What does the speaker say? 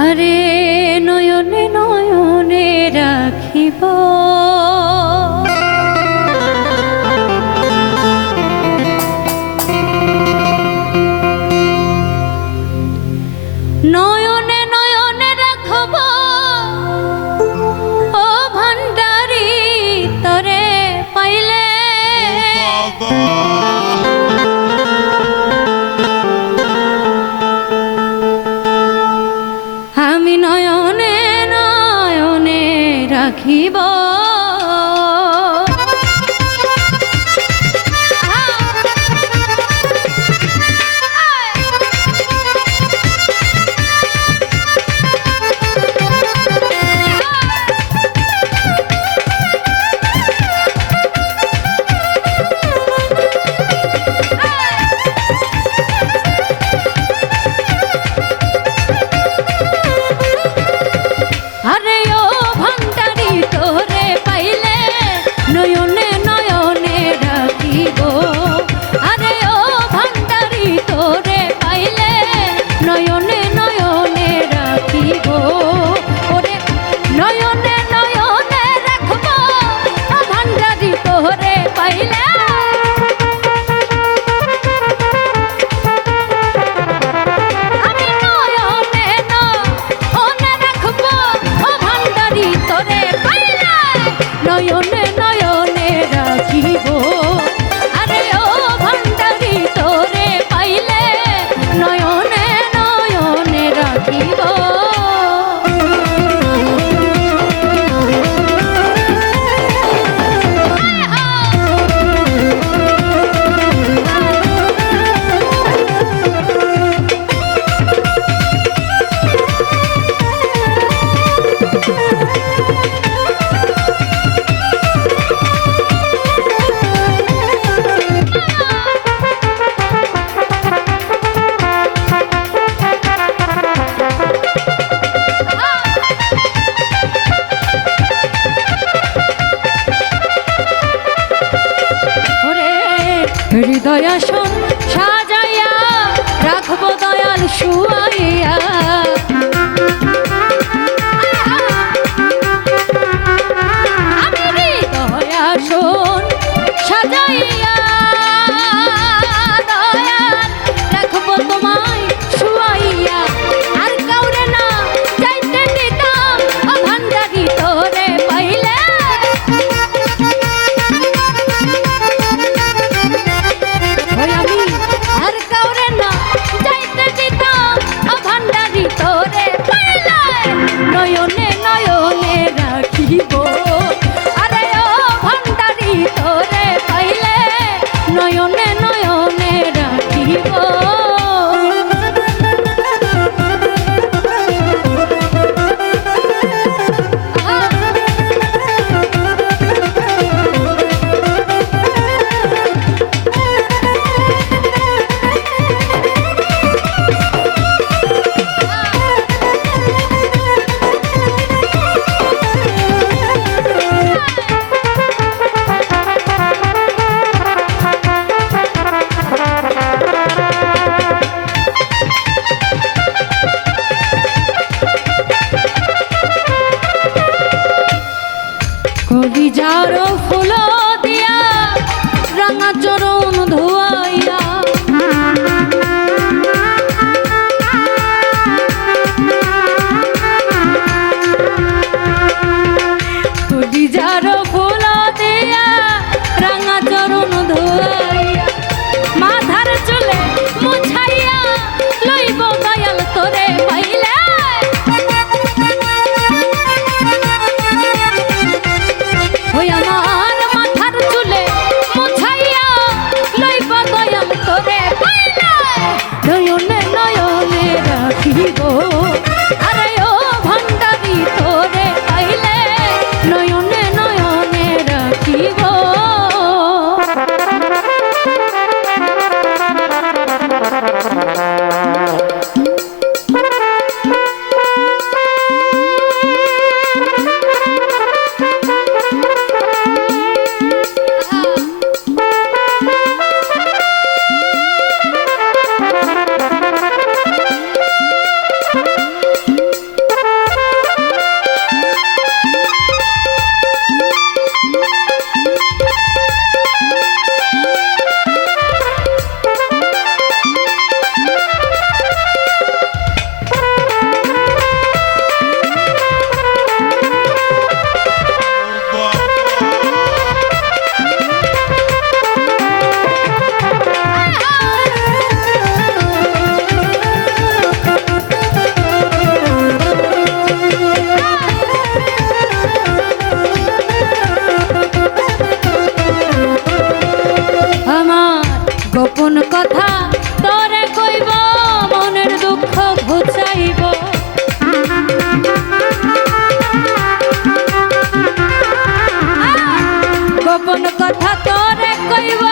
আরে নয়নে নয়নে রাখিব। No Bieber. Lioness. কবি যার ফুল দিয়া রাঙা চোর গোপন কথা তোরে কইব মনের দুঃখ ঘুচাইব। গোপন কথা তোরে কইব